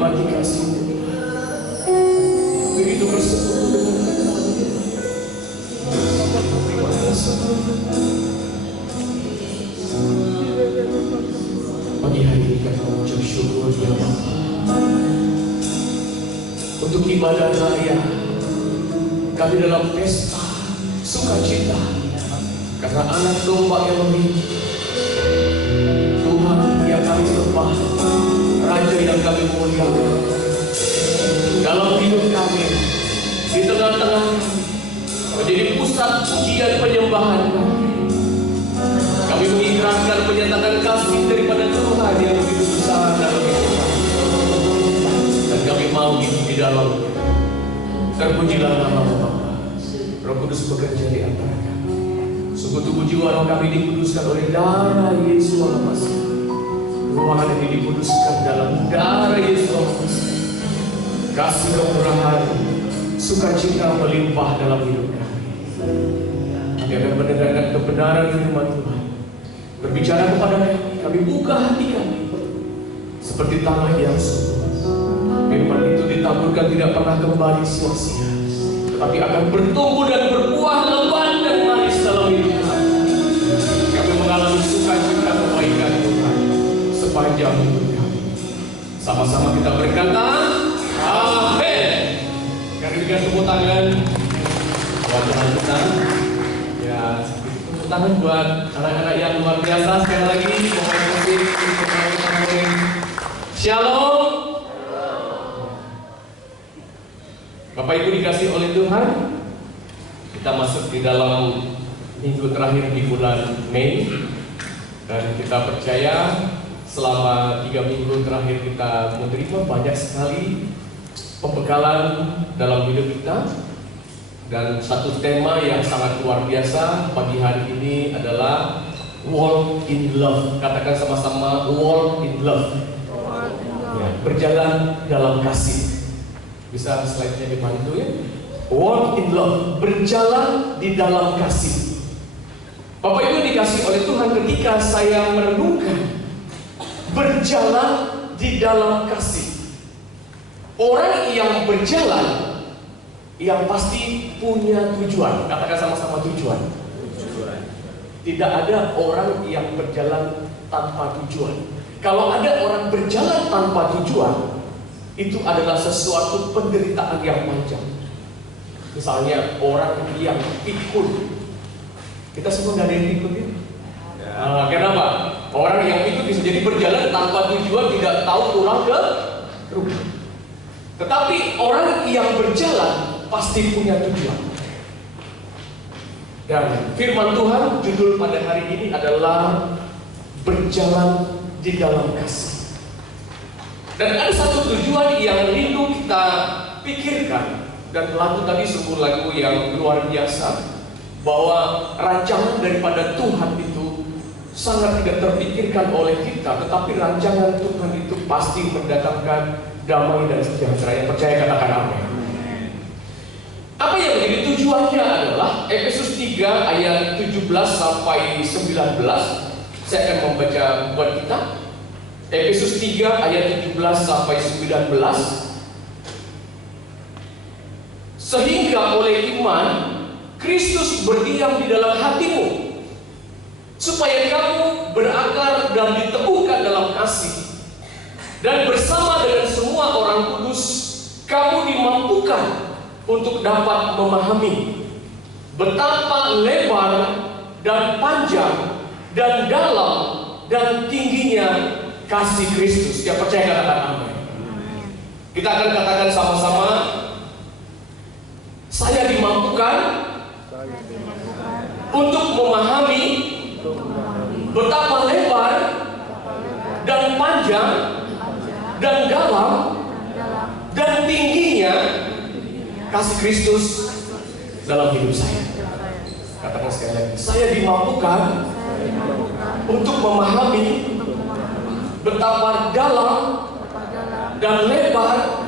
menikmati kasih-Mu. Begitu bersekutu dengan firman-Mu. Terima kasih. Pagi hari ini kami mengucap syukur ya Bapa untuk ibadah raya kami dalam pesta sukacita karena anak domba yang memiliki Tuhan yang kami sembah, Raja yang kami muliakan dalam hidup kami, di tengah-tengah menjadi pusat pujian penyembahan kami. Kami mengikrarkan penyatakan kasih daripada Tuhan yang begitu besar dalam hidup kami, dan kami mau hidup di dalam. Terpujilah nama-Mu Bapa. Roh Kudus bekerja di antara kami. Sungguh tubuh jiwa roh kami dikuduskan oleh darah Yesus Allah Masih. Ruangan ini dikuduskan dalam darah Yesus Allah Masih. Kasih kemurahan, sukacita melimpah dalam hidup kami. Kami akan mendengarkan kebenaran firman Tuhan. Berbicara kepada kami buka hati kami seperti tanah yang subur. Firman itu ditaburkan tidak pernah kembali sia-sia, tetapi akan bertumbuh dan berbuah lebat dan manis dalam hidup kami. Kami mengalami sukacita kebaikan Tuhan sepanjang hidup kami. Sama-sama kita berkata, amin. Kami berikan tepuk tangan buat Tuhan kita. Ya, tepuk tangan buat anak-anak yang luar biasa. Sekali lagi, Shalom. Bapak Ibu dikasih oleh Tuhan, kita masuk di dalam minggu terakhir di bulan Mei, dan kita percaya selama 3 minggu terakhir kita menerima banyak sekali pembekalan dalam hidup kita. Dan satu tema yang sangat luar biasa pagi hari ini adalah walk in love. Katakan sama-sama, walk in love. Ya, berjalan dalam kasih. Bisa slide-nya dibantu ya. Walk in love, berjalan di dalam kasih. Bapak Ibu dikasih oleh Tuhan, ketika saya merenungkan berjalan di dalam kasih, orang yang berjalan yang pasti punya tujuan. Katakan sama-sama, tujuan. Tidak ada orang yang berjalan tanpa tujuan. Kalau ada orang berjalan tanpa tujuan, itu adalah sesuatu penderitaan yang panjang. Misalnya orang yang pikun. Kita semua nggak ada yang pikun ya? Kenapa? Orang yang pikun bisa jadi berjalan tanpa tujuan, tidak tahu pulang ke rumah. Tetapi orang yang berjalan pasti punya tujuan. Dan firman Tuhan judul pada hari ini adalah berjalan di dalam kasih. Dan ada satu tujuan yang rindu kita pikirkan. Dan lagu tadi sungguh lagu yang luar biasa, bahwa rancangan daripada Tuhan itu sangat tidak terpikirkan oleh kita, tetapi rancangan Tuhan itu pasti mendatangkan damai dan sejahtera. Yang percaya katakan amin. Apa yang menjadi tujuannya adalah Efesus 3 ayat 17 sampai 19. Saya akan membaca buat kita. Efesus 3 ayat 17 sampai 19. Sehingga oleh iman Kristus berdiam di dalam hatimu, supaya kamu berakar dan diteguhkan dalam kasih, dan bersama dengan semua orang kudus kamu dimampukan untuk dapat memahami betapa lebar dan panjang dan dalam dan tingginya kasih Kristus. Yang percaya katakan amin. Kita akan katakan sama-sama, saya dimampukan untuk memahami betapa lebar dan panjang dan dalam dan tingginya kasih Kristus dalam hidup saya. Katakan sekali lagi, saya dimampukan untuk memahami betapa dalam dan lebar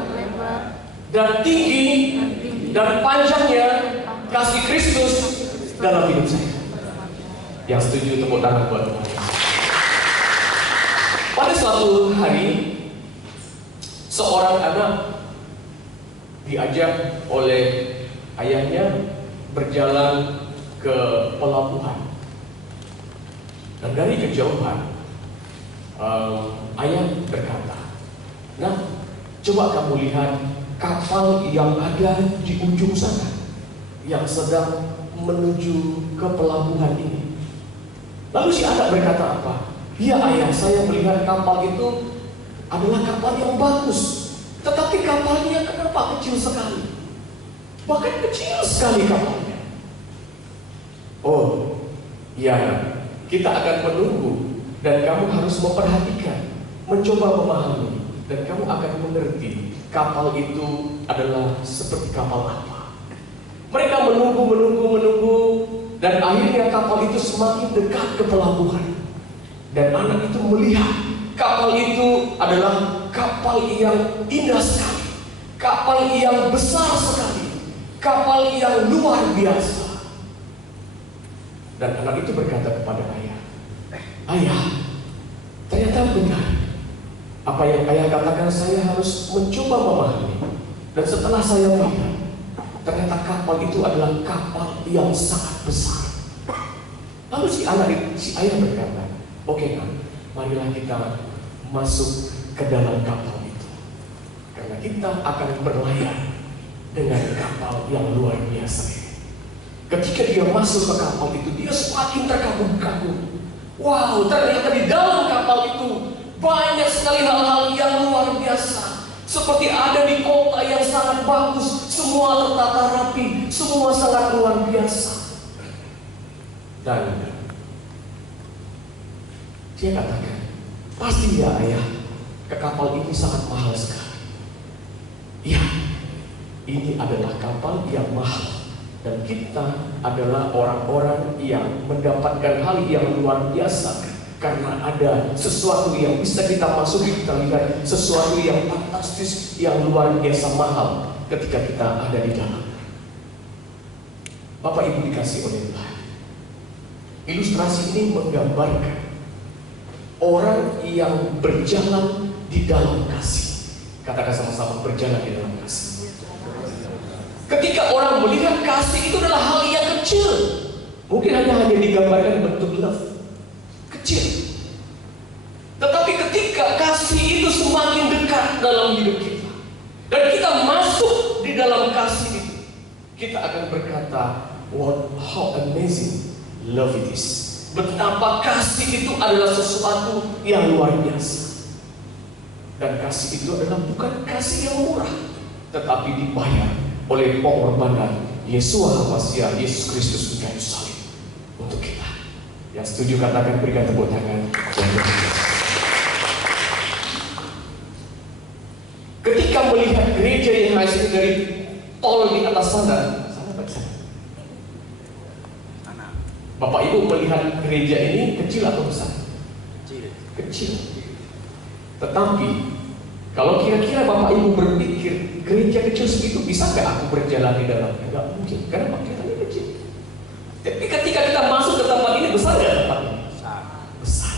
dan tinggi dan panjangnya kasih Kristus dalam hidup saya. Yang setuju tepuk tangan buat Tuhan. Pada suatu hari Seorang anak diajak oleh ayahnya berjalan ke pelabuhan. Dan dari kejauhan, ayah berkata, "Nah, coba kamu lihat kapal yang ada di ujung sana, yang sedang menuju ke pelabuhan ini." Lalu si anak berkata apa? "Ya ayah, saya melihat kapal itu adalah kapal yang bagus. Tetapi kapalnya kenapa kecil sekali? Bahkan kecil sekali kapalnya." "Oh, iya, kita akan menunggu dan kamu harus memperhatikan, mencoba memahami, dan kamu akan mengerti kapal itu adalah seperti kapal apa." Mereka menunggu, dan akhirnya kapal itu semakin dekat ke pelabuhan. Dan anak itu melihat kapal itu adalah kapal yang indah sekali, kapal yang besar sekali, kapal yang luar biasa. Dan anak itu berkata kepada ayah, "Ayah, ternyata benar apa yang ayah katakan. Saya harus mencoba memahami. Dan setelah saya melihat, ternyata kapal itu adalah kapal yang sangat besar." Lalu si ayah berkata, "Oke, Nak, marilah kita masuk ke dalam kapal itu, karena kita akan berlayar dengan kapal yang luar biasa ini." Ketika dia masuk ke kapal itu, dia semakin terkagum-kagum. Wow, ternyata di dalam kapal itu banyak sekali hal-hal yang luar biasa. Seperti ada di kota yang sangat bagus, semua tertata rapi, semua sangat luar biasa. Dan dia katakan, "Pasti ya ayah, ke kapal ini sangat mahal sekali." Ya, ini adalah kapal yang mahal. Dan kita adalah orang-orang yang mendapatkan hal yang luar biasa, karena ada sesuatu yang bisa kita masuki. Kita lihat sesuatu yang fantastis, yang luar biasa mahal ketika kita ada di dalam. Bapak Ibu dikasih oleh Tuhan, ilustrasi ini menggambarkan orang yang berjalan di dalam kasih. Katakan sama-sama, berjalan di dalam kasih. Ketika orang melihat kasih itu adalah hal yang kecil, mungkin hanya digambarkan bentuk love, kecil. Tetapi ketika kasih itu semakin dekat dalam hidup kita, dan kita masuk di dalam kasih itu, kita akan berkata, "What, how amazing love it is." Betapa kasih itu adalah sesuatu yang luar biasa. Dan kasih itu adalah bukan kasih yang murah, tetapi dibayar oleh pengorbanan Yesua HaMasiah, Yesus Kristus di kayu salib untuk kita. Yang setuju katakan, berikan tepuk tangan. Ketika melihat gereja yang hasil dari tol di atas sana baca. Bapak Ibu melihat gereja ini kecil atau besar? Kecil. Tetapi kalau kira-kira Bapak Ibu berpikir gereja kecil segitu, bisa nggak aku berjalan di dalamnya? Nggak mungkin, karena kelihatannya kecil. Tapi ketika kita masuk ke tempat ini, besar nggak tempat ini? Besar.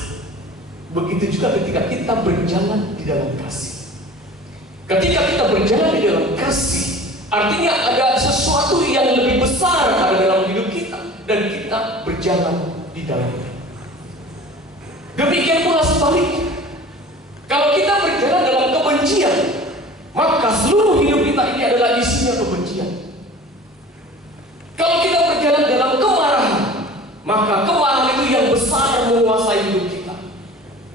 Begitu juga ketika kita berjalan di dalam kasih. Ketika kita berjalan di dalam kasih, artinya ada sesuatu yang lebih besar ada dalam hidup kita, dan kita berjalan di dalamnya. Demikian pula sebaliknya. Kalau kita berjalan dalam kebencian, maka seluruh hidup kita ini adalah isinya kebencian. Kalau kita berjalan dalam kemarahan, maka kemarahan itu yang besar menguasai hidup kita,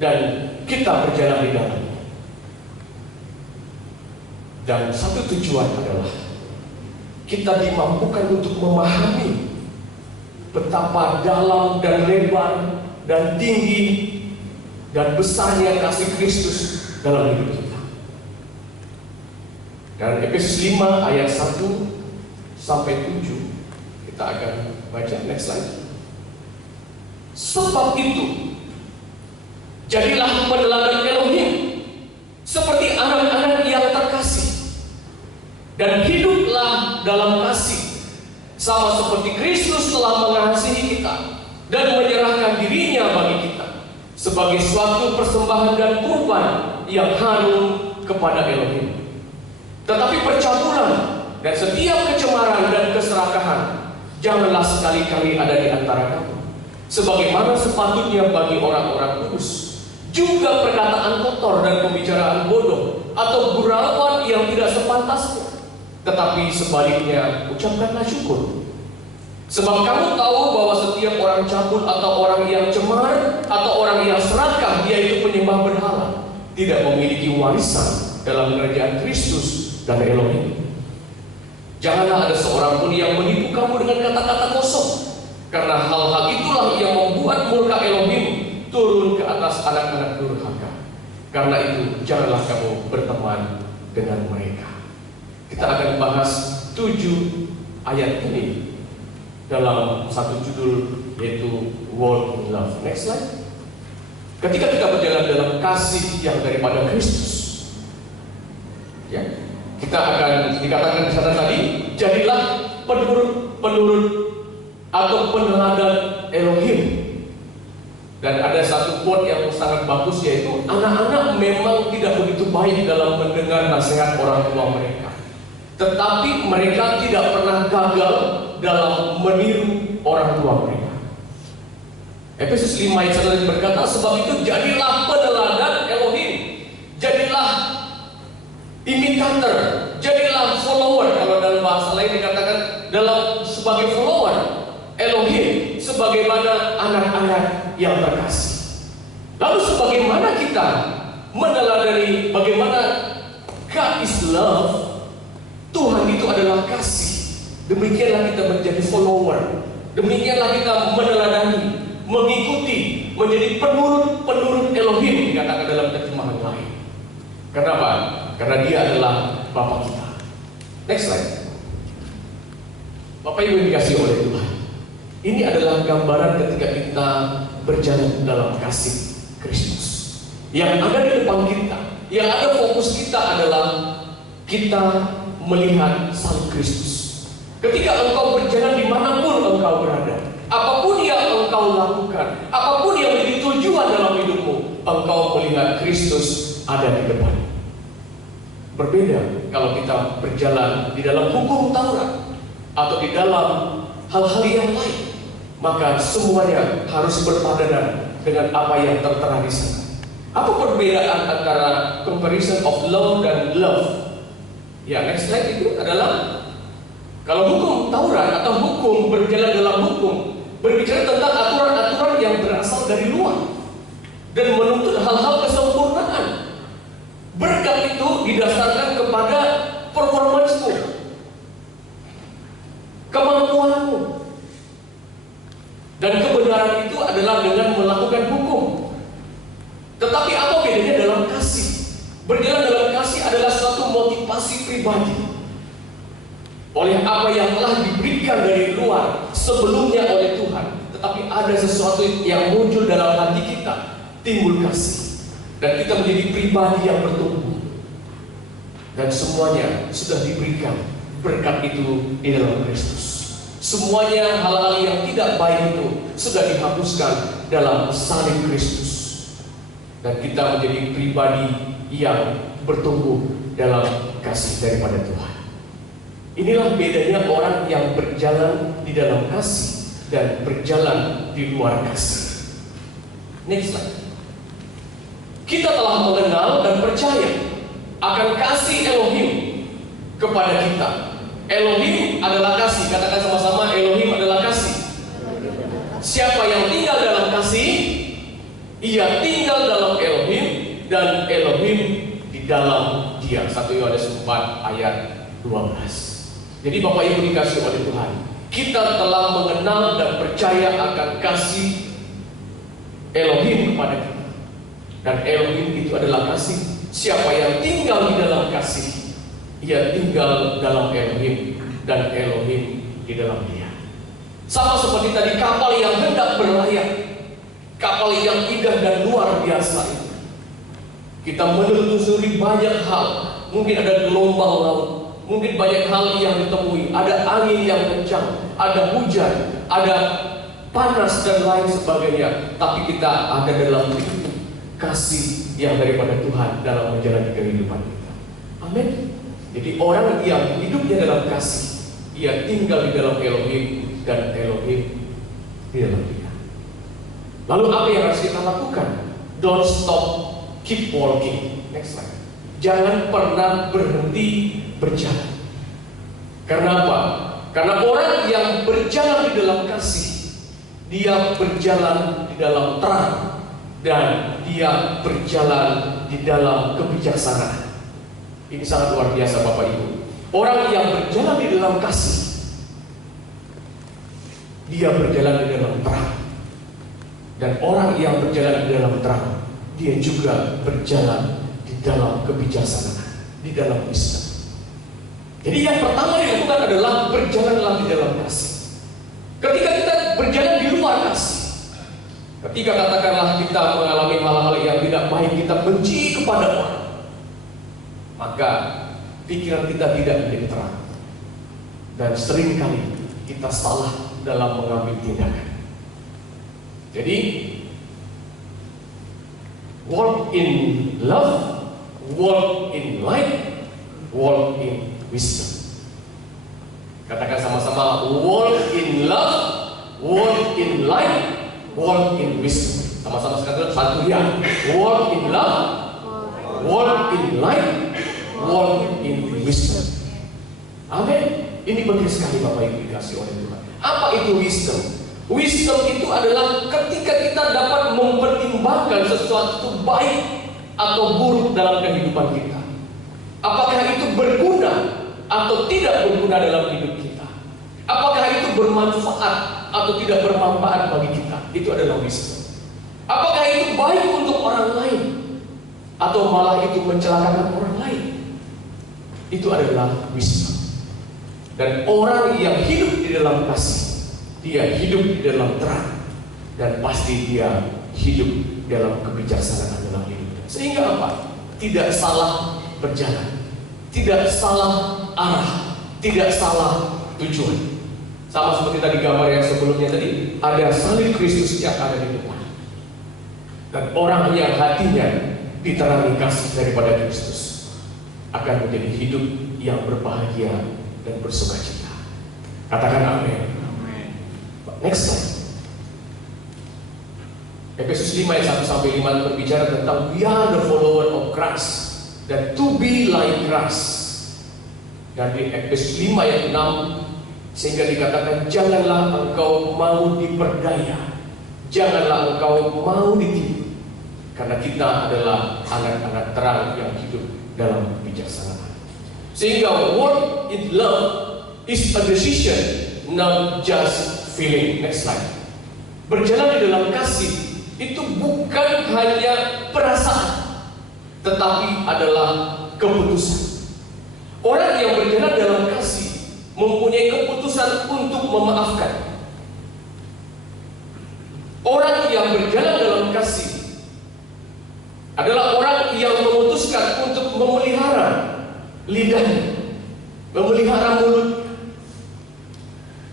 dan kita berjalan di dalamnya. Dan satu tujuan adalah kita dimampukan untuk memahami betapa dalam dan lebar dan tinggi dan besarnya kasih Kristus dalam hidup kita. Dan Efesus 5 ayat 1 sampai 7 kita akan baca, next slide. Sebab itu, jadilah peneladan Elohim seperti anak-anak yang terkasih, dan hiduplah dalam kasih, sama seperti Kristus telah mengasihi kita dan menyerahkan dirinya bagi kita sebagai suatu persembahan dan kurban yang harum kepada Elohim. Tetapi percampuran dan setiap kecemaran dan keserakahan janganlah sekali-kali ada di antara kamu, sebagaimana sepatutnya bagi orang-orang kudus. Juga perkataan kotor dan pembicaraan bodoh atau gurauan yang tidak sepantasnya, tetapi sebaliknya ucapkanlah syukur. Sebab kamu tahu bahwa setiap orang cabul atau orang yang cemar atau orang yang serakah, yaitu penyembah berhala, tidak memiliki warisan dalam kerajaan Kristus dan Elohim. Janganlah ada seorang pun yang menipu kamu dengan kata-kata kosong, karena hal-hal itulah yang membuat murka Elohim turun ke atas anak-anak durhaka. Karena itu janganlah kamu berteman dengan mereka. Kita akan bahas 7 ayat ini dalam satu judul, yaitu Walk in Love. Next slide. Ketika kita berjalan dalam kasih yang daripada Kristus, ya, kita akan dikatakan di sana tadi, jadilah penurut atau peneladan Elohim. Dan ada satu quote yang sangat bagus, yaitu anak-anak memang tidak begitu baik dalam mendengar nasihat orang tua mereka, tetapi mereka tidak pernah gagal dalam meniru orang tua mereka. Efesus 5 ayat 1 berkata, sebab itu jadilah peneladan Elohim, jadilah imitator, jadilah follower. Kalau dalam bahasa lain dikatakan dalam sebagai follower Elohim, sebagaimana anak-anak yang terkasih. Lalu sebagaimana kita meneladani bagaimana God is love, Tuhan itu adalah kasih, demikianlah kita menjadi follower, demikianlah kita meneladani, mengikuti, menjadi penurut Elohim, dikatakan dalam terjemahan lain. Kenapa? Karena Dia adalah Bapa kita. Next slide. Bapak Ibu yang dikasihi oleh Tuhan, ini adalah gambaran ketika kita berjalan dalam kasih Kristus. Yang ada di depan kita, yang ada fokus kita adalah kita melihat Sang Kristus. Ketika engkau berjalan dimanapun engkau berada, apapun yang engkau lakukan, apapun yang menjadi tujuan dalam hidupmu, engkau melihat Kristus ada di depan. Berbeda kalau kita berjalan di dalam hukum Taurat atau di dalam hal-hal yang lain, maka semuanya harus berpadanan dengan apa yang tertera di sana. Apa perbedaan antara comparison of law dan love? Ya, next slide itu adalah kalau hukum Taurat atau hukum berjalan dalam hukum berbicara tentang aturan-aturan yang berasal dari luar dan menuntut hal-hal kesempurnaan. Berkat itu didasarkan kepada performansmu, kemampuanmu, dan kebenaran itu adalah dengan melakukan hukum. Tetapi apa bedanya dalam kasih? Berjalan dalam kasih adalah suatu motivasi pribadi oleh apa yang telah diberikan dari luar sebelumnya oleh Tuhan. Tetapi ada sesuatu yang muncul dalam hati kita, timbul kasih, dan kita menjadi pribadi yang bertumbuh. Dan semuanya sudah diberikan berkat itu di dalam Kristus. Semuanya hal-hal yang tidak baik itu sudah dihapuskan dalam salib Kristus, dan kita menjadi pribadi yang bertumbuh dalam kasih daripada Tuhan. Inilah bedanya orang yang berjalan di dalam kasih dan berjalan di luar kasih. Next slide. Kita telah mengenal dan percaya akan kasih Elohim kepada kita. Elohim adalah kasih. Katakan sama-sama, Elohim adalah kasih. Siapa yang tinggal dalam kasih, ia tinggal dalam Elohim, dan Elohim di dalam dia. 1 Yohanes 4 ayat 12. Jadi Bapak Ibu dikasihi oleh Tuhan, kita telah mengenal dan percaya akan kasih Elohim kepada kita. Dan Elohim itu adalah kasih. Siapa yang tinggal di dalam kasih, ia tinggal dalam Elohim, dan Elohim di dalam dia. Sama seperti tadi kapal yang hendak berlayar, kapal yang indah dan luar biasa itu. Kita menelusuri banyak hal. Mungkin ada gelombang laut, mungkin banyak hal yang ditemui. Ada angin yang kencang, ada hujan, ada panas dan lain sebagainya. Tapi kita ada dalam kasih yang daripada Tuhan dalam menjalani kehidupan kita. Amin. Jadi orang yang hidupnya dalam kasih, ia tinggal di dalam Elohim dan Elohim di dalam dia. Lalu apa yang harus kita lakukan? Don't stop, keep walking. Next slide. Jangan pernah berhenti berjalan. Karena apa? Karena orang yang berjalan di dalam kasih, dia berjalan di dalam terang, dan dia berjalan di dalam kebijaksanaan. Ini sangat luar biasa Bapak Ibu. Orang yang berjalan di dalam kasih, dia berjalan di dalam terang. Dan orang yang berjalan di dalam terang, dia juga berjalan di dalam kebijaksanaan, di dalam wisdom. Jadi yang pertama dilakukan adalah berjalanlah di dalam kasih. Ketika kita berjalan di luar kasih, ketika katakanlah kita mengalami hal-hal yang tidak baik, kita benci kepada orang, maka pikiran kita tidak menjadi terang. Dan seringkali kita salah dalam mengambil tindakan. Jadi walk in love, walk in light, walk in wisdom. Katakan sama-sama, walk in love, walk in light, walk in wisdom. Sama-sama sekali, satu ya. Walk in love, walk in light, walk in wisdom. Amin. Ini penting sekali Bapak Ibu dikasih oleh Tuhan. Apa itu wisdom? Wisdom itu adalah ketika kita dapat mempertimbangkan sesuatu baik atau buruk dalam kehidupan kita. Apakah itu berguna atau tidak berguna dalam hidup kita? Apakah itu bermanfaat atau tidak bermanfaat bagi kita? Itu adalah wisdom. Apakah itu baik untuk orang lain atau malah itu mencelakakan orang lain? Itu adalah wisdom. Dan orang yang hidup di dalam kasih, dia hidup di dalam terang, dan pasti dia hidup dalam kebijaksanaan dalam hidupnya. Sehingga apa? Tidak salah berjalan, tidak salah arah, tidak salah tujuan. Sama seperti tadi gambar yang sebelumnya tadi, ada salib Kristus yang ada di depan. Dan orang yang hatinya diterangi kasih daripada Kristus akan menjadi hidup yang berbahagia dan bersukacita. Katakan amin. Next slide. Efesus 5 ayat 1 sampai 5 berbicara tentang we are the follower of Christ, dan to be like Christ. Dan di Efesus 5 ayat 6 sehingga dikatakan janganlah engkau mau diperdaya, janganlah engkau mau ditipu, karena kita adalah anak-anak terang yang hidup dalam kebijaksanaan. Sehingga walk in love is a decision, not just feeling. Next slide. Berjalan di dalam kasih itu bukan hanya perasaan, tetapi adalah keputusan. Orang yang berjalan dalam kasih mempunyai keputusan untuk memaafkan. Orang yang berjalan dalam kasih adalah orang yang memutuskan untuk memelihara lidahnya, memelihara mulut.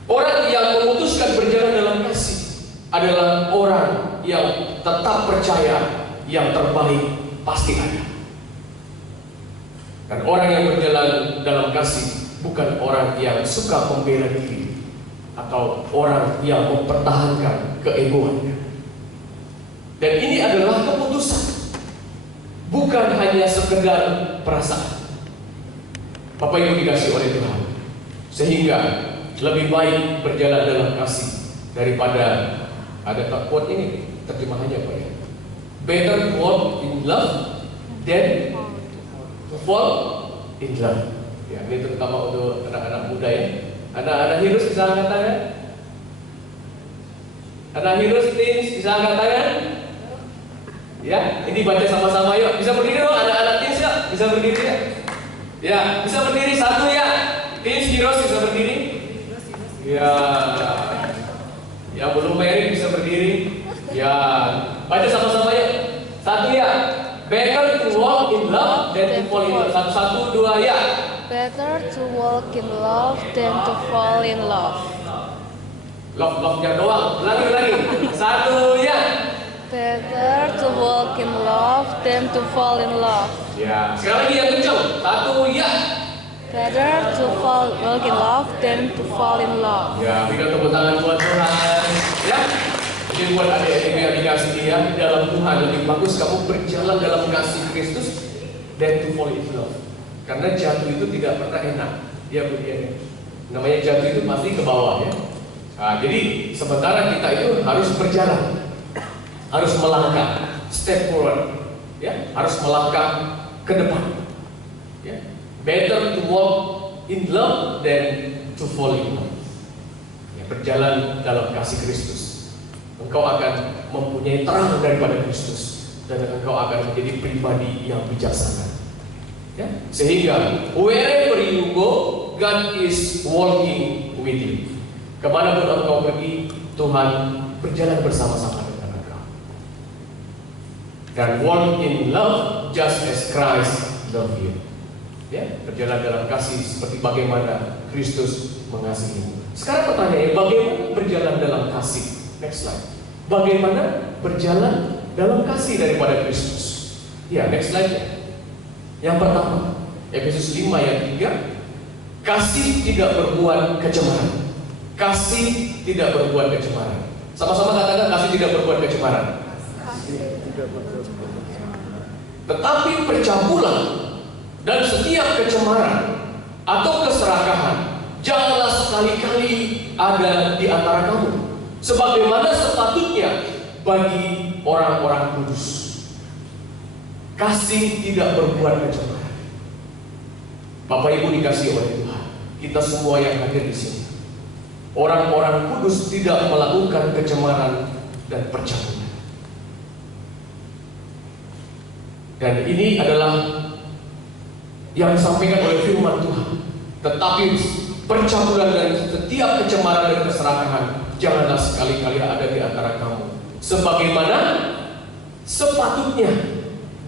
Orang yang memutuskan berjalan dalam kasih adalah orang yang tetap percaya yang terbaik pasti ada. Dan orang yang berjalan dalam kasih bukan orang yang suka membela diri atau orang yang mempertahankan keegoannya. Dan ini adalah keputusan, bukan hanya sekedar perasaan. Bapak Ibu dikasih oleh Tuhan, sehingga lebih baik berjalan dalam kasih daripada ada quote ini, terjemahannya apa ya? Better to walk in love than to fall in love. Ya, ini terutama untuk anak-anak muda ya. Anak-anak Hirus bisa angkat tangan. Anak Hirus teens bisa angkat tangan. Ya, ini baca sama-sama yuk. Bisa berdiri dong anak-anak teens ya? Bisa berdiri ya? Ya, bisa berdiri satu ya. Teens Hirus bisa berdiri. Ya. Yang belum married bisa berdiri. Ya, baca sama-sama yuk. Satu ya. Better to walk in love than to fall in love. Satu, dua ya. Better to walk in love than to fall in love. Love-nya doang. Ulangi. Satu ya. Better to walk in love than to fall in love. Ya, sekali lagi yang kencang. Satu, ya. Better to walk in love than to fall in love. Ya, berikan tepuk tangan buat Tuhan. Ya. Jadi buat adik-adik yang dikasih dia di dalam Tuhan, lebih bagus kamu berjalan dalam kasih Kristus than to fall in love. Karena jatuh itu tidak pernah enak. Dia begini. Namanya jatuh itu pasti ke bawah ya. Nah, jadi sementara kita itu harus berjalan, harus melangkah, step forward, ya, harus melangkah ke depan. Ya. Better to walk in love than to fall in love. Ya, berjalan dalam kasih Kristus. Engkau akan mempunyai terang daripada Kristus dan engkau akan menjadi pribadi yang bijaksana. Ya? Sehingga wherever you go, God is walking with you. Kemanapun engkau pergi, Tuhan berjalan bersama-sama dengan engkau. Dan walk in love just as Christ loved you. Ya, berjalan dalam kasih seperti bagaimana Kristus mengasihimu. Sekarang pertanyaannya, bagaimana berjalan dalam kasih? Next slide. Bagaimana berjalan dalam kasih daripada Kristus? Ya, next slide. Yang pertama, Efesus 5 ayat 3, kasih tidak berbuat kecemaran. Kasih tidak berbuat kecemaran. Sama-sama katakan, kasih tidak berbuat kecemaran. Tetapi percabulan dan setiap kecemaran atau keserakahan janganlah sekali-kali ada di antara kamu, sebagaimana sepatutnya bagi orang-orang kudus. Kasih tidak berbuat kecemaran. Bapak Ibu dikasihi oleh Tuhan, kita semua yang hadir di sini, orang-orang kudus tidak melakukan kecemaran dan percabulan. Dan ini adalah yang disampaikan oleh firman Tuhan. Tetapi percabulan dan setiap kecemaran dan keserakahan janganlah sekali-kali ada di antara kamu, sebagaimana sepatutnya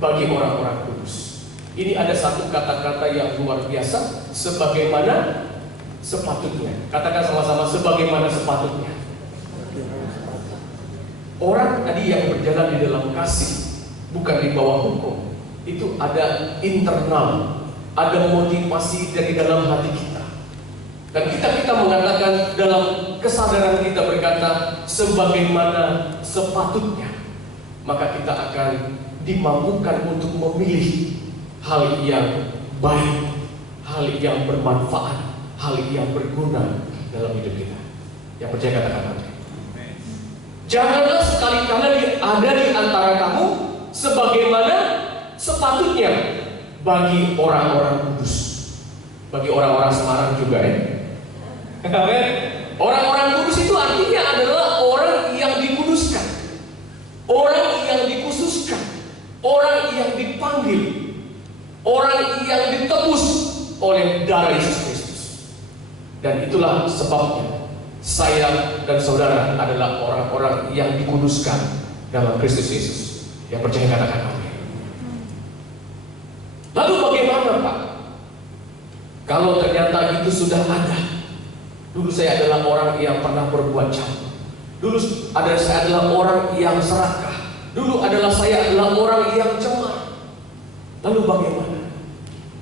bagi orang-orang kudus. Ini ada satu kata-kata yang luar biasa, sebagaimana sepatutnya. Katakan sama-sama, sebagaimana sepatutnya. Orang tadi yang berjalan di dalam kasih, bukan di bawah hukum, itu ada internal, ada motivasi dari dalam hati kita. Dan kita mengatakan dalam kesadaran kita berkata sebagaimana sepatutnya, maka kita akan dimampukan untuk memilih hal yang baik, hal yang bermanfaat, hal yang berguna dalam hidup kita. Yang percaya katakan amin. Janganlah sekali-kali ada di antara kamu sebagaimana sepatutnya bagi orang-orang kudus. Bagi orang-orang Semarang juga ya. Orang-orang kudus itu artinya adalah orang yang dikuduskan, orang yang dikhususkan, orang yang dipanggil, orang yang ditebus oleh darah Yesus Kristus. Dan itulah sebabnya saya dan saudara adalah orang-orang yang dikuduskan dalam Kristus Yesus. Yang percaya katakan amin. Lalu bagaimana Pak? Kalau ternyata itu sudah ada. Dulu saya adalah orang yang pernah berbuat jahat. Dulu saya adalah orang yang serakah. Dulu saya adalah orang yang cemar. Lalu bagaimana?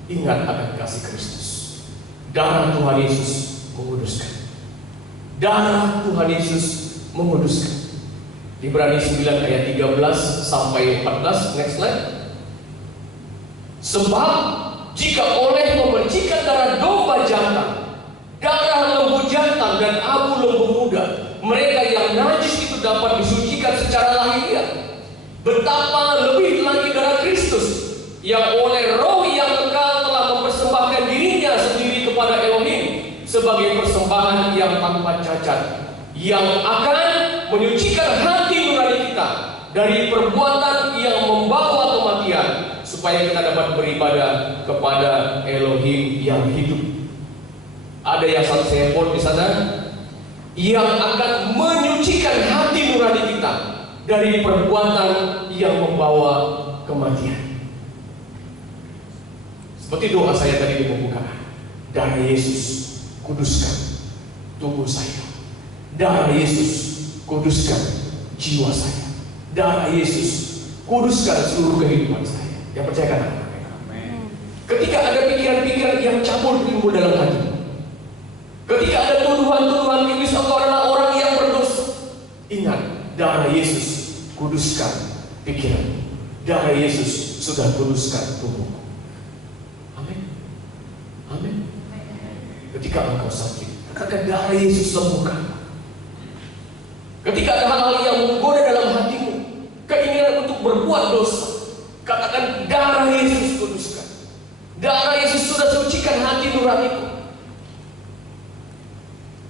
Ingat akan kasih Kristus. Darah Tuhan Yesus menguduskan. Darah Tuhan Yesus menguduskan. Ibrani 9 ayat 13 sampai 14. Next slide. Sebab jika oleh memercikan darah domba jantan, darah lembu jantan dan abu lembu muda, mereka yang najis itu dapat disucikan secara lahiriah, betapa lebih lagi darah Kristus yang oleh Roh yang kekal telah mempersembahkan dirinya sendiri kepada Elohim sebagai persembahan yang tanpa cacat, yang akan menyucikan hati nurani kita dari perbuatan yang membawa kematian, supaya kita dapat beribadah kepada Elohim yang hidup. Ada yang satu saya quote di sana, yang akan menyucikan hati nurani kita dari perbuatan yang membawa kematian. Seperti doa saya tadi di pembukaan, darah Yesus kuduskan tubuh saya, darah Yesus kuduskan jiwa saya, darah Yesus kuduskan seluruh kehidupan saya. Yang percaya katakan amin. Ketika ada pikiran-pikiran yang cabul timbul dalam hati, ketika ada tuduhan-tuduhan iblis, engkau adalah orang yang berdosa, ingat, darah Yesus kuduskan pikiran. Darah Yesus sudah kuduskan tubuh. Amin. Amin. Ketika engkau sakit, katakan darah Yesus sembuhkan. Ketika ada hal-hal yang menggoda dalam hatimu, keinginan untuk berbuat dosa, katakan darah Yesus kuduskan. Darah Yesus sudah sucikan hati nuraniku.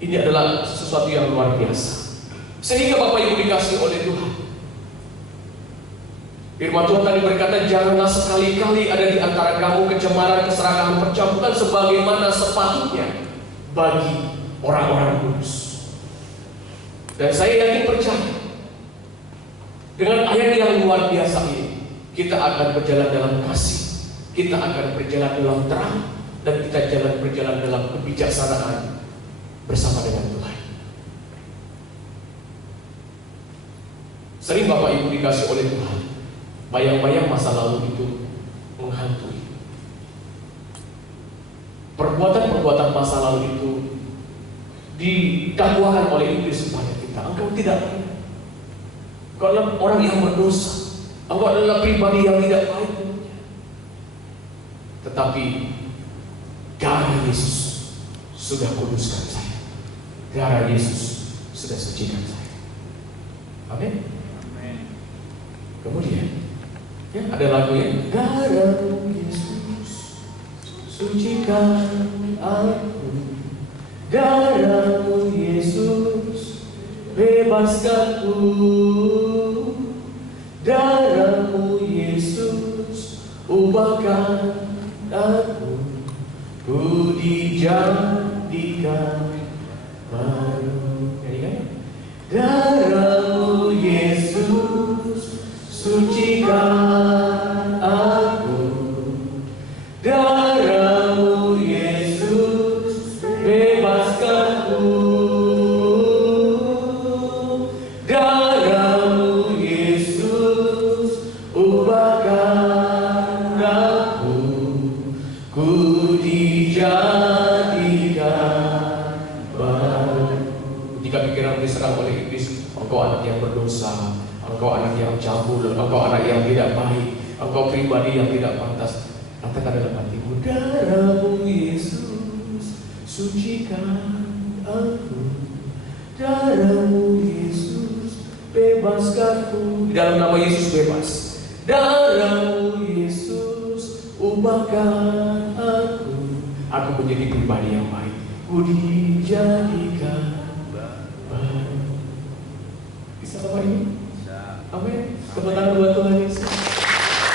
Ini adalah sesuatu yang luar biasa. Sehingga Bapak Ibu dikasihi oleh Tuhan, firman Tuhan tadi berkata, janganlah sekali-kali ada di antara kamu kecemaran, keserakahan, percampuran sebagaimana sepatutnya bagi orang-orang kudus. Dan saya yakin percaya dengan ayat yang luar biasa ini, kita akan berjalan dalam kasih, kita akan berjalan dalam terang, dan kita berjalan dalam kebijaksanaan bersama dengan Tuhan. Sering Bapak Ibu dikasih oleh Tuhan, bayang-bayang masa lalu itu menghantui. Perbuatan-perbuatan masa lalu itu didakwakan oleh iblis kepada kita. Engkau tidak baik, engkau adalah orang yang berdosa, engkau adalah pribadi yang tidak baik. Tetapi darah Yesus sudah kuduskan saya. Darah Yesus sudah sucikan saya. Amin. Kemudian ya, ada lagu yang darah Yesus sucikan aku, darah Yesus bebaskanku, darah Yesus ubahkan aku, ku dijadikan baru. Jadi kan? Darah Yesus sucikan aku, darah Yesus bebaskanku, darah Yesus ubahkan aku, ku dijadikan baru. Jika pikiran diserang oleh iblis, engkau anak yang berdosa, engkau anak yang cabul, engkau anak yang tidak baik, engkau pribadi yang tidak pantas, katakan dalam hatimu, darah Yesus sucikan aku, darah Yesus bebaskanku. Di dalam nama Yesus bebas. Darah Yesus ubahkan aku menjadi pribadi yang baik, ku dijadikan baru. Bisa Bapak ini? Amin. Tepuk tangan buat Tuhan Yesus.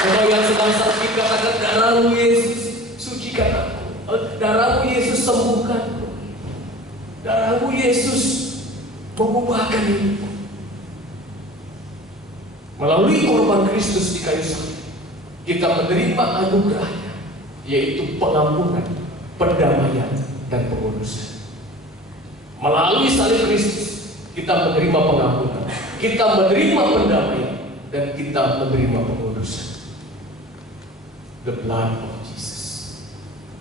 Engkau yang sedang sakit, katakan darah Yesus sucikan aku, darah Yesus sembuhkan, darah Yesus mengubahkan hidupku. Melalui korban Kristus di kayu salib, kita menerima anugerahnya, yaitu pengampunan, pendamaian, dan pengudusan. Melalui salib Kristus, kita menerima pengampunan, kita menerima pendamaian, dan kita menerima pengudusan. The blood of Jesus.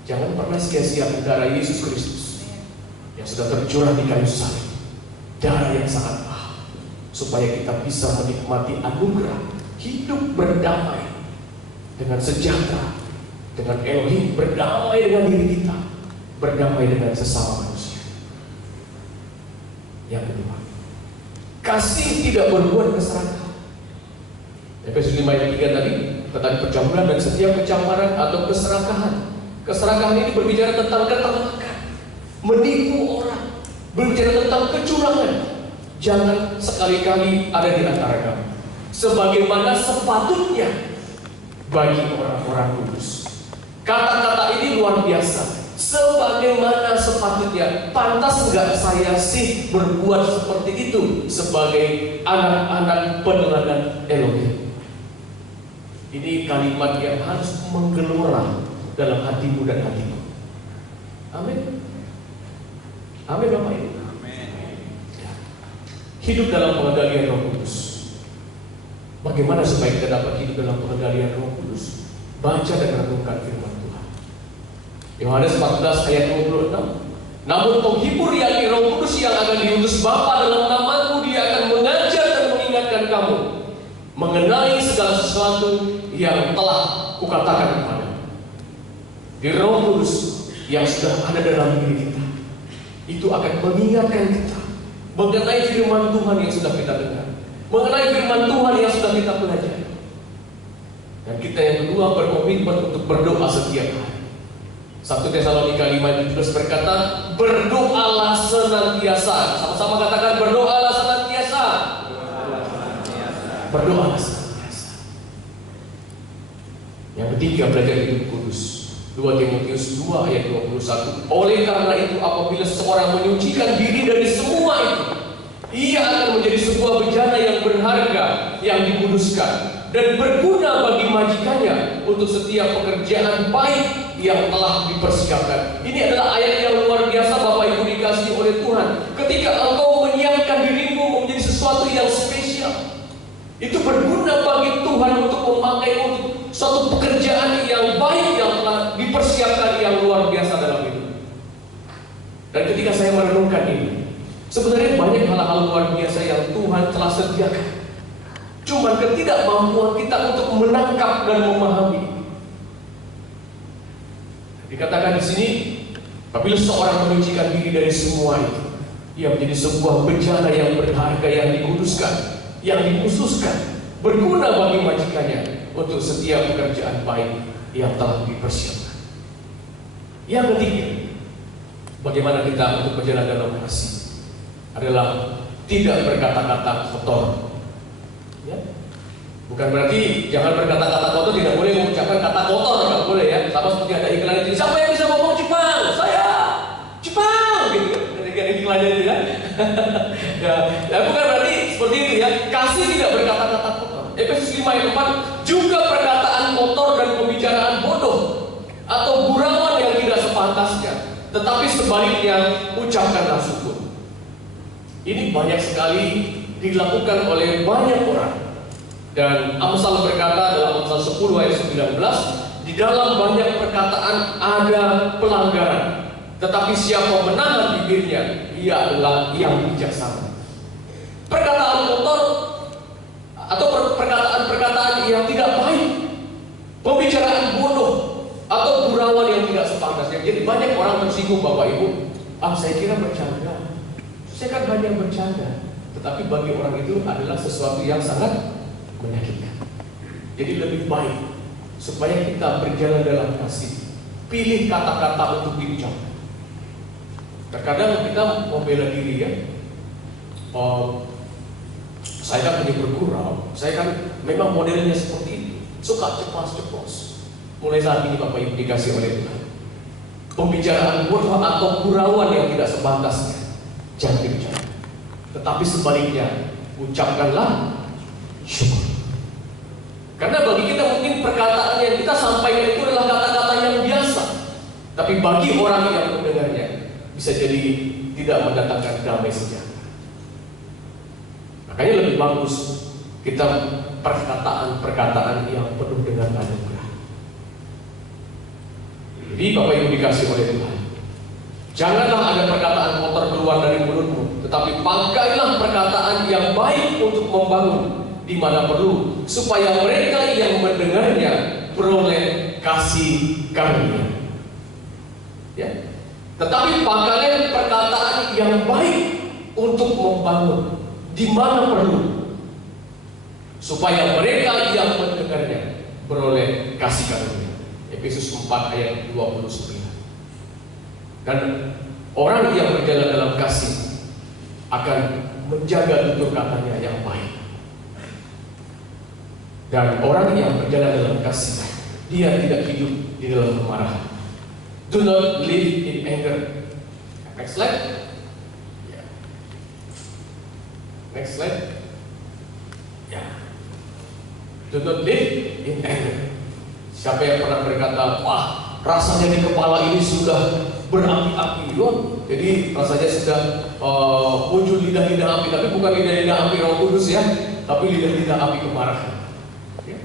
Jangan pernah sia-siakan darah Yesus Kristus yang sudah tercurah di kayu salib, darah yang sangat mahal, supaya kita bisa menikmati anugerah hidup berdamai dengan sejahtera dengan Elohim, berdamai dengan diri kita, berdamai dengan sesama manusia. Yang kedua, kasih tidak berbuat keserakahan. Efesus 5 ayat 3 tadi tentang percampuran dan setiap kecamaran atau keserakahan. Keserakahan ini berbicara tentang ketamakan, menipu orang, berbicara tentang kecurangan. Jangan sekali-kali ada di antara kamu, sebagaimana sepatutnya bagi orang-orang kudus. Kata-kata ini luar biasa. Sebagaimana sepatutnya, pantas enggak saya sih berbuat seperti itu sebagai anak-anak peneladan Elohim? Ini kalimat yang harus menggelora dalam hatimu dan hatiku. Amin. Amin Bapak Ibu. Hidup dalam pengendalian Roh Kudus. Bagaimana supaya kita dapat hidup dalam pengendalian Roh Kudus? Baca dan renungkan firman Tuhan. Yohanes 14 ayat 26. Namun penghibur yakni Roh Kudus yang akan diutus Bapa dalam namaku, dia akan mengajar dan mengingatkan kamu mengenai segala sesuatu yang telah kukatakan kepadamu. Di Roh Kudus yang sudah ada dalam diri kita, itu akan mengingatkan kita mengenai firman Tuhan yang sudah kita dengar, mengenai firman Tuhan yang sudah kita pelajari. Dan kita yang kedua berkomitmen untuk berdoa setiap hari. 1 Tesalonika 5:17 berkata, berdoalah senantiasa. Sama-sama katakan, berdoalah senantiasa. Berdoalah senantiasa. Yang ketiga, belajar hidup kudus. 2 Timotius 2 ayat 21. Oleh karena itu, apabila seorang menyucikan diri dari semua itu, ia akan menjadi sebuah bejana yang berharga, yang dikuduskan dan berguna bagi majikannya untuk setiap pekerjaan baik yang telah dipersiapkan. Ini adalah ayat yang luar biasa, Bapak Ibu dikasihi oleh Tuhan. Ketika engkau menyiapkan dirimu menjadi sesuatu yang spesial, itu berguna bagi Tuhan untuk memakai untuk suatu pekerjaan yang baik yang telah dipersiapkan yang luar biasa dalam hidup. Dan ketika saya merenungkan ini, sebenarnya banyak hal-hal luar biasa yang Tuhan telah sediakan. Cuma ketidakmampuan kita untuk menangkap dan memahami. Dikatakan di sini, apabila seorang menyucikan diri dari semua itu, ia menjadi sebuah bejana yang berharga, yang dikuduskan, yang dikhususkan, berguna bagi majikannya untuk setiap pekerjaan baik yang telah dipersiapkan. Yang ketiga, bagaimana kita untuk berjalan dalam kasih adalah tidak berkata-kata kotor. Ya? Bukan berarti jangan berkata-kata kotor, tidak boleh mengucapkan kata kotor, nggak boleh ya. Sama seperti ada iklan itu, siapa yang bisa ngomong Jepang? Saya Jepang, gitu kan? Ketika iklannya itu ya. Ya, bukan berarti seperti itu ya. Kasih tidak berkata-kata kotor. Efesus 5 ayat 4, juga perkataan kotor dan pembicaraan bodoh atau gurauan yang tidak sepantasnya, tetapi sebaliknya ucapkanlah syukur. Ini banyak sekali dilakukan oleh banyak orang. Dan Amsal berkata dalam Amsal 10 ayat 19, di dalam banyak perkataan ada pelanggaran, tetapi siapa menahan bibirnya, ia adalah yang bijaksana. Perkataan kotor atau perkataan-perkataan yang tidak baik, pembicaraan bodoh atau gurauan yang tidak sepantasnya. Jadi banyak orang tersinggung, Bapak Ibu. Saya kira bercanda. Saya kan hanya bercanda. Tetapi bagi orang itu adalah sesuatu yang sangat menyakitkan. Jadi lebih baik supaya kita berjalan dalam kasih, pilih kata-kata untuk diucapkan. Terkadang kita membela diri ya. Saya kan hanya bergurau, saya kan memang modelnya seperti itu, suka ceplas-ceplos. Mulai saat ini Bapak Ibu dikasih oleh Tuhan, pembicaraan bodoh atau gurauan yang tidak sepantasnya jangan dibicarakan. Tetapi sebaliknya, ucapkanlah syukur. Karena bagi kita mungkin perkataan yang kita sampaikan itu adalah kata-kata yang biasa, tapi bagi orang yang mendengarnya bisa jadi tidak mendatangkan damai sejahtera. Makanya lebih bagus kita perkataan-perkataan yang penuh dengan anugerah. Jadi Bapak Ibu dikasih oleh Tuhan, janganlah ada perkataan kotor keluar dari mulutmu, tetapi pakailah perkataan yang baik untuk membangun di mana perlu, supaya mereka yang mendengarnya beroleh kasih karunia. Ya. Tetapi pakailah perkataan yang baik untuk membangun di mana perlu, supaya mereka yang mendengarnya beroleh kasih karunia. Efesus 4 ayat 29. Dan orang yang berjalan dalam kasih akan menjaga tutur katanya yang baik. Dan orang yang berjalan dalam kasih, dia tidak hidup di dalam kemarahan. Do not live in anger. Next slide. Next slide. Ya. Do not live in anger. Siapa yang pernah berkata, wah, rasanya di kepala ini sudah berapi-api, jadi rasanya sudah muncul lidah-lidah api, tapi bukan lidah-lidah api Roh Kudus ya, tapi lidah-lidah api kemarahan. Ya.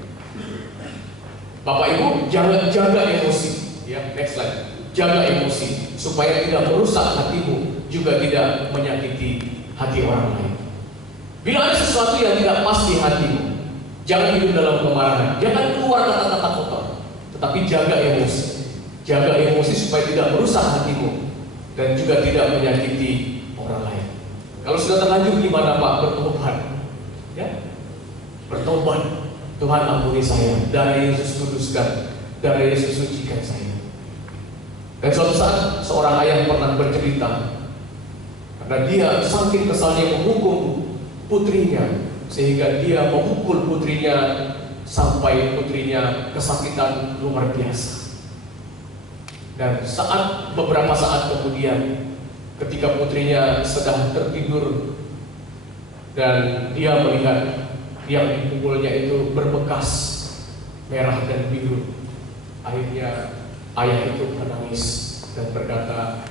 Bapak Ibu jangan jaga emosi. Ya, next slide. jaga emosi supaya tidak merusak hatimu, juga tidak menyakiti hati orang lain. Bila ada sesuatu yang tidak pas di hatimu, jangan hidup dalam kemarahan, jangan keluar kata-kata kotor, tetapi jaga emosi. Jaga emosi supaya tidak merusak hatimu dan juga tidak menyakiti orang lain. Kalau sudah terlanjur gimana Pak? Bertobat, ya? Bertobat. Tuhan ampuni saya, darah Yesus kuduskan, darah Yesus sucikan saya. Dan suatu saat seorang ayah pernah bercerita, karena dia saking kesalnya menghukum putrinya, sehingga dia memukul putrinya sampai putrinya kesakitan luar biasa. Dan beberapa saat kemudian, ketika putrinya sedang tertidur dan dia melihat yang dipukulnya itu berbekas merah dan biru, akhirnya ayah itu menangis dan berkata,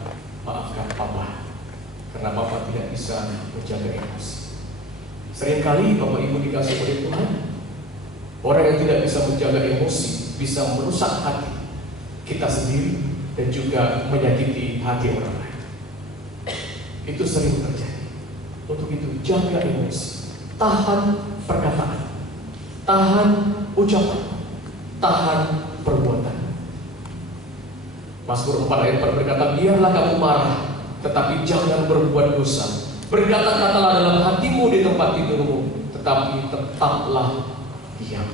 maafkan Papa, karena Papa tidak bisa menjaga emosi. Seringkali Bapak Ibu dikasih oleh Tuhan, orang yang tidak bisa menjaga emosi bisa merusak hati kita sendiri dan juga menyakiti hati orang lain. Itu sering terjadi. Untuk itu jaga emosi, tahan perkataan, tahan ucapan, tahan perbuatan. Mazmur 4 ayat 4 berkata, biarlah kamu marah, tetapi jangan berbuat dosa. Berkata-katalah dalam hatimu di tempat tidurmu, tetapi tetaplah diam.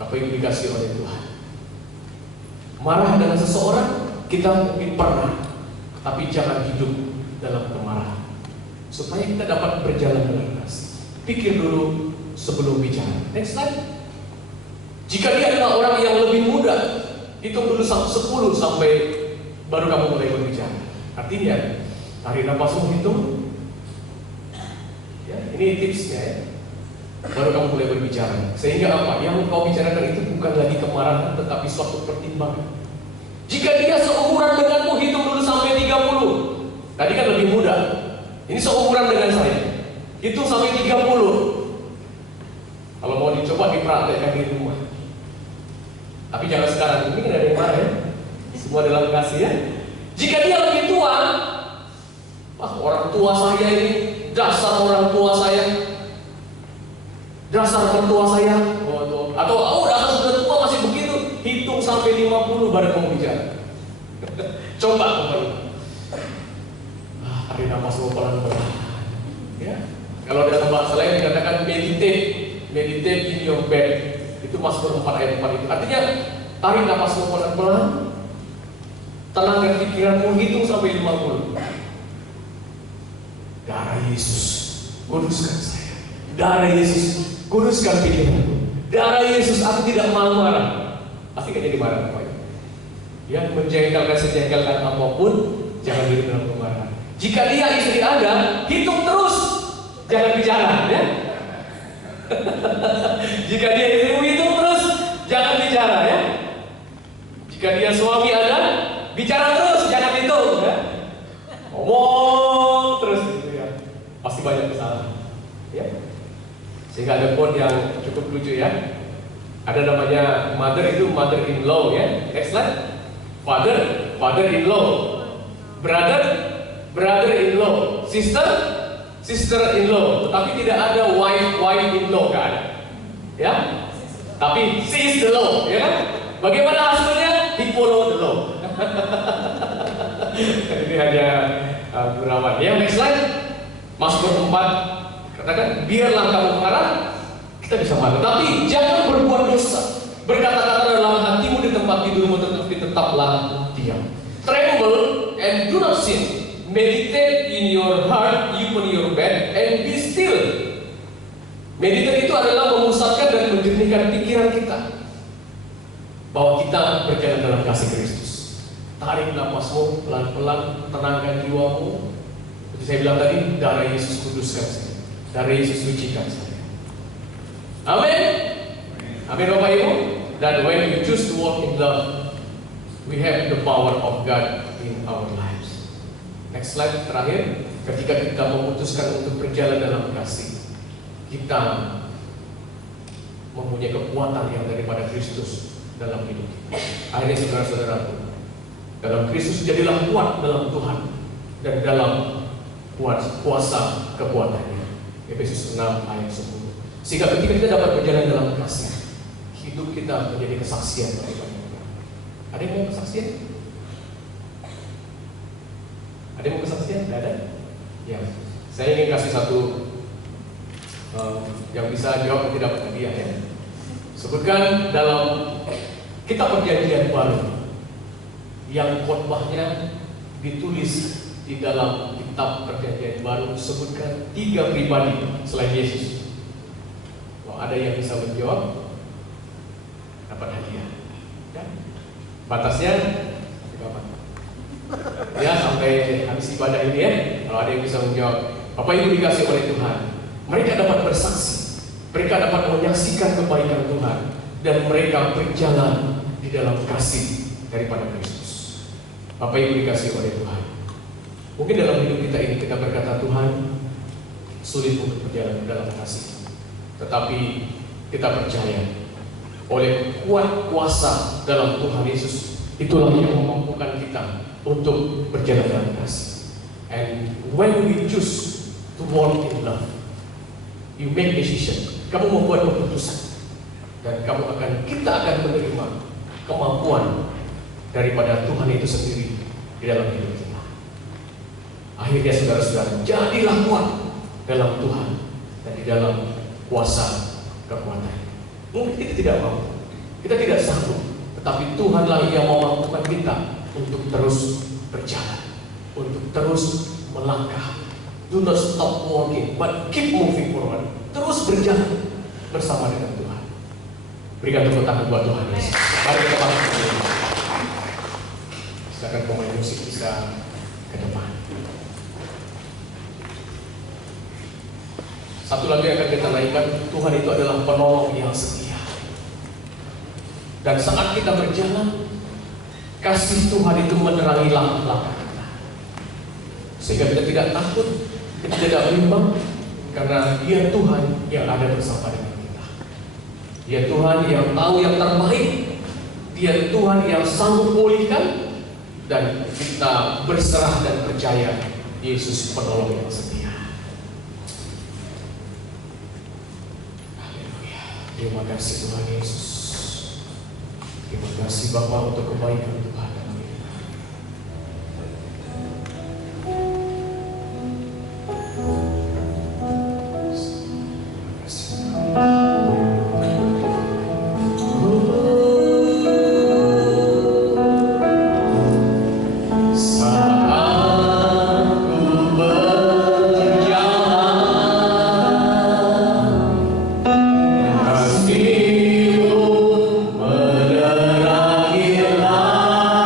Bapak Ibu dikasih oleh Tuhan, marah dengan seseorang kita mungkin pernah, tapi jangan hidup dalam kemarahan, supaya kita dapat berjalan dengan kasih. Pikir dulu sebelum bicara. Next slide. Jika dia adalah orang yang lebih muda, hitung dulu 10 sampai baru kamu mulai berbicara. Artinya tarik nafasmu, hitung. Ya, ini tipsnya ya. Baru kamu mulai berbicara. Sehingga apa? Yang kau bicarakan itu bukan lagi kemarahan, tetapi suatu pertimbangan. Jika dia seumuran denganmu, hitung dulu sampai 30. Tadi kan lebih muda, ini seumuran dengan saya, hitung sampai 30. Kalau mau dicoba dipraktekkan di rumah. Tapi jangan sekarang, ini kan ada yang marah ya. Semua dalam kasih ya. Jika dia lebih tua, orang tua saya ini, dasar orang tua saya, dasar mertua saya, atau dasar sudah tua masih begitu, hitung sampai 50 baru kamu bicara. Coba kembali. Tarik nafasmu pelan-pelan. Ya. Kalau dalam bahasa lain dikatakan meditate in your bed. Itu Mazmur 4 ayat 4 itu. Artinya tarik nafasmu pelan-pelan, tenangkan pikiranmu, hitung sampai 50. Darah Yesus kuduskan saya. Darah Yesus kuduskan pikiranku. Darah Yesus, aku tidak mau marah. Pasti gak jadi marah apa ya? Yang menjengkelkan apapun, jangan hidup dalam kemarahan. Jika dia istri Anda, hitung terus, jangan bicara ya. Jika dia istrimu, hitung terus, jangan bicara ya. Jika dia suami Anda, bicara terus, jangan hitung ya. Ngomong terus gitu ya. Pasti banyak kesalahan ya. Sehingga ada quote yang cukup lucu ya. Ada namanya mother itu mother in law ya. Next slide. Father in law. Brother in law. Sister in law. Tetapi tidak ada wife in law, kan? Ya. Tapi she is the law, ya kan? Bagaimana hasilnya? He follow the law. Ini hanya gurauan. Ya, next slide. Mazmur 4 katakan, biarlah kamu marah, kita bisa marah, tapi jangan berbuat dosa. Berkata-kata dalam hatimu di tempat tidurmu, tetapi tetaplah diam. Tremble and do not sin. Meditate in your heart, you on your bed, and be still. Meditate itu adalah memusatkan dan menjernihkan pikiran kita, bahwa kita berjalan dalam kasih Kristus. Tarik nafasmu pelan-pelan, tenangkan jiwamu. Seperti saya bilang tadi, darah Yesus kuduskan saya. Darah Yesus sucikan saya. Amin. Amin Bapak Ibu. Dan when we choose to walk in love, we have the power of God in our lives. Next slide terakhir. Ketika kita memutuskan untuk berjalan dalam kasih, kita mempunyai kekuatan yang daripada Kristus dalam hidup kita. Akhirnya saudara-saudaraku, dalam Kristus jadilah kuat dalam Tuhan dan dalam kuasa kekuatannya. Efesus 6 ayat 10. Sehingga ketika kita dapat berjalan dalam kasih, hidup kita menjadi kesaksian bagi banyak orang. Ada yang mau kesaksian? Ada yang mau kesaksian? Tidak ada? Ya, saya ingin kasih satu yang bisa jawab tidak dapat hadiah ya. Sebutkan dalam kitab Perjanjian Baru yang khotbahnya ditulis di dalam kitab Perjanjian Baru, sebutkan 3 pribadi selain Yesus. Wah, ada yang bisa menjawab dapat hadiah. Ya. Batasnya berapa? Ya, sampai habis ibadah ini ya. Kalau ada yang bisa menjawab, Bapak Ibu dikasih oleh Tuhan, mereka dapat bersaksi, mereka dapat menyaksikan kebaikan Tuhan, dan mereka berjalan di dalam kasih daripada Kristus. Bapak Ibu dikasih oleh Tuhan, mungkin dalam hidup kita ini kita berkata, Tuhan, sulit untuk berjalan dalam kasih, tetapi kita percaya oleh kuat kuasa dalam Tuhan Yesus, itulah yang memampukan kita untuk berjalan dalam kasih. And when we choose to walk in love, you make decision. Kamu membuat keputusan, dan kita akan menerima kemampuan daripada Tuhan itu sendiri di dalam hidup kita. Akhirnya saudara-saudara, jadilah kuat dalam Tuhan dan di dalam kuasa kekuatan. Mungkin kita tidak mampu, kita tidak sanggup, tetapi Tuhanlah yang memampukan kita untuk terus berjalan, untuk terus melangkah. Do not stop walking, but keep moving forward. Terus berjalan bersama dengan Tuhan. Berikan tepuk tangan buat Tuhan Yesus. Mari kita bangkit. Silakan pemain musik bisa ke depan. Satu lagi yang akan kita naikkan, Tuhan itu adalah penolong yang setia. Dan saat kita berjalan, kasih Tuhan itu menerangi langkah-langkah kita, sehingga kita tidak takut, kita tidak bimbang, karena Dia Tuhan yang ada bersama dengan kita. Dia Tuhan yang tahu yang terbaik. Dia Tuhan yang sanggup pulihkan, dan kita berserah dan percaya Yesus penolong yang setia. Haleluya. Terima kasih Tuhan Yesus. Terima kasih Bapa untuk kebaikan Tuhan dalam hidup kami. Terima kasih. Kasih-Mu menerangi langkah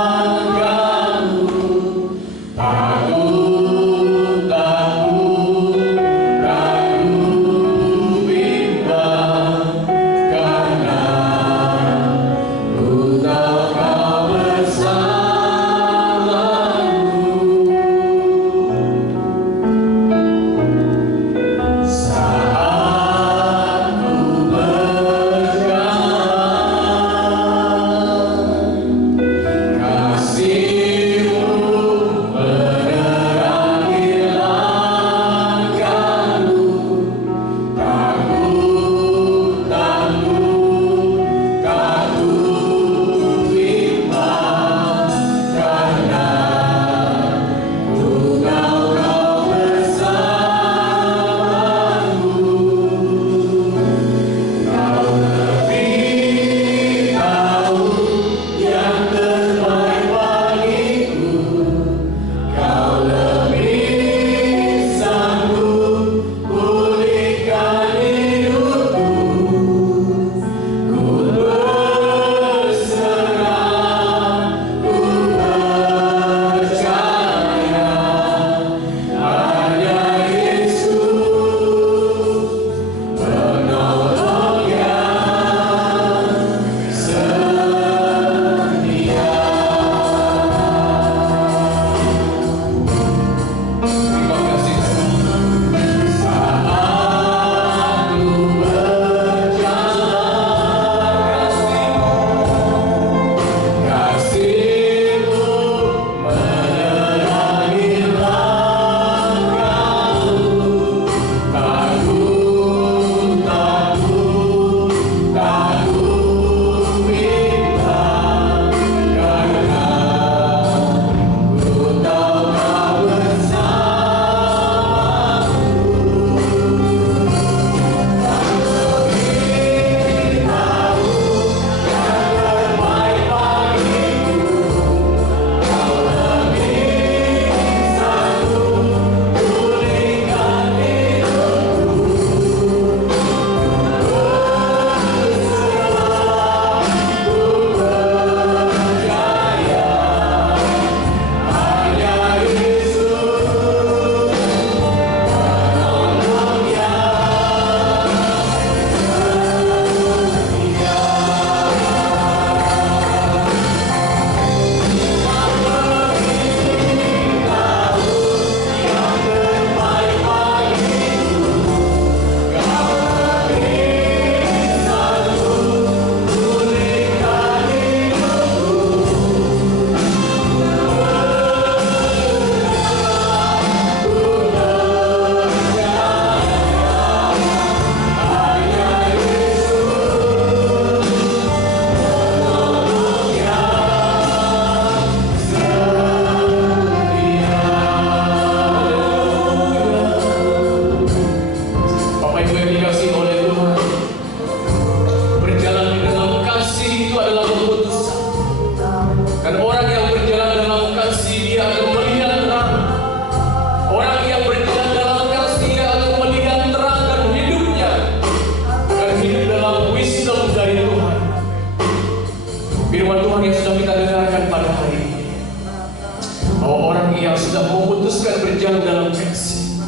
orang yang sudah memutuskan berjalan dalam kasih,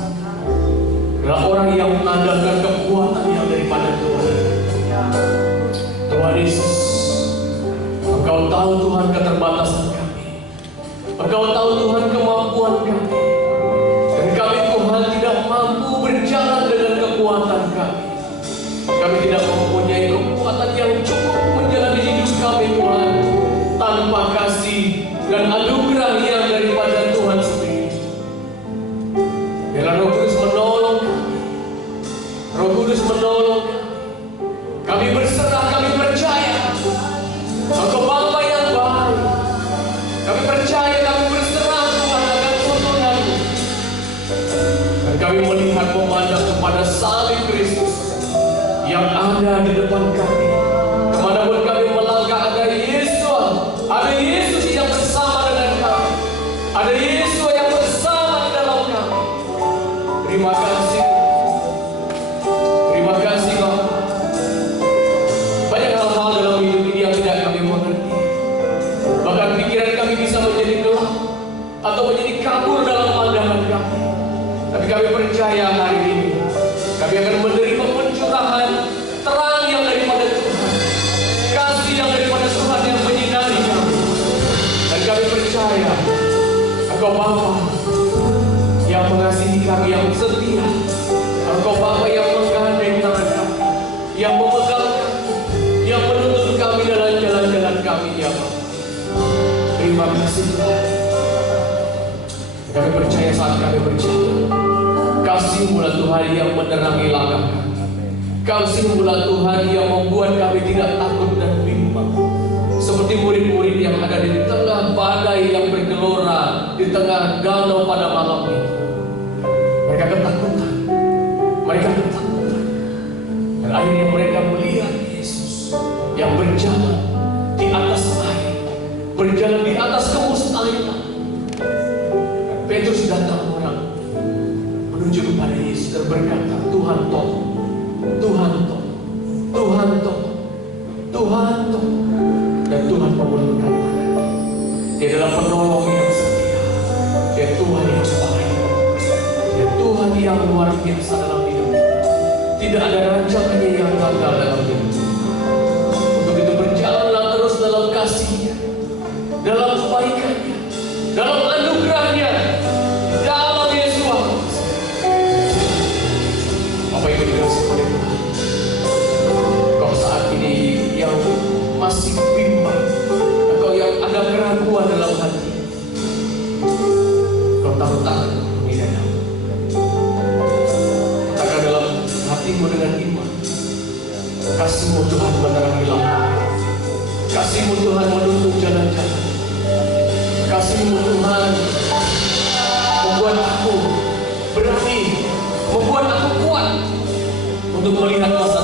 adalah orang yang mengandalkan kekuatan yang daripada Tuhan. Tuhan Yesus, Engkau tahu Tuhan keterbatasan kami, Engkau tahu Tuhan kemampuan kami, dan kami Tuhan tidak mampu berjalan dengan kekuatan kami. Kami tidak mempunyai kekuatan yang cukup menjalani hidup kami Tuhan, tanpa kasih dan anugerah yang daripada Tuhan sendiri. Biarlah Roh Kudus menolong kami. Roh Kudus menolong kami. Kami berserah, kami percaya Engkau Bapa yang baik. Kami percaya, kami berserah Tuhan akan tuntunan-Mu. Dan kami melihat memandang kepada salib Kristus yang ada di depan kami. Kemanapun kami melangkah, ada Yesus. Ada Yesus yang bersama dengan kami. Ada Yesus yang bersama di dalam kami. Terima kasih. Terima kasih Bapak. Banyak hal-hal dalam hidup ini yang tidak kami mengerti. Bahkan pikiran kami bisa menjadi gelap atau menjadi kabur dalam pandangan kami. Tapi kami percaya hari ini kami akan menerima pencurahan terang yang daripada Tuhan, kasih yang daripada Tuhan yang menyinari kami. Dan kami percaya Engkau Bapa yang mengasihi kami, yang setia. Engkau Bapa yang menggandeng tangan kami, yang memegang kami, yang menuntun kami dalam jalan-jalan kami, ya Bapa. Terima kasih Tuhan. Kami percaya saat kami berjalan, kasih-Mu Tuhan yang menerangi langkah kami. Kasih-Mu Tuhan yang membuat kami tidak takut dan bimbang. Seperti murid-murid yang ada di tengah badai yang bergelora, di tengah danau pada malam itu. Mereka ketakutan. Mereka ketakutan. Dan akhirnya mereka melihat Yesus yang berjalan di atas air, berjalan di atas kemustahilan. Dan Petrus datang orang menuju kepada Yesus dan berkata, Tuhan tolong, Tuhan tolong, Tuhan tolong, Tuhan tolong. Dan Tuhan mengulurkan tangan. Dia adalah penolong yang setia. Dia Tuhan yang baik. Dia Tuhan yang luar biasa dalam hidup. Tidak ada rancangannya yang gagal dalam hidup. Untuk itu berjalanlah terus dalam kasih-Nya, dalam kebaikan-Nya, dalam anugerah-Nya, dalam Yesus. Bapak Ibu dikasih oleh Tuhan, kau saat ini yang masih bimbang, atau yang ada keraguan dalam hati, kau taruh tangan di dadamu. Katakan dalam hatimu dengan iman, kasih-Mu Tuhan menerangi langkah, kasih-Mu Tuhan menuntun jalan-jalan, kasih-Mu Tuhan membuat aku berani, membuat aku kuat untuk melihat masa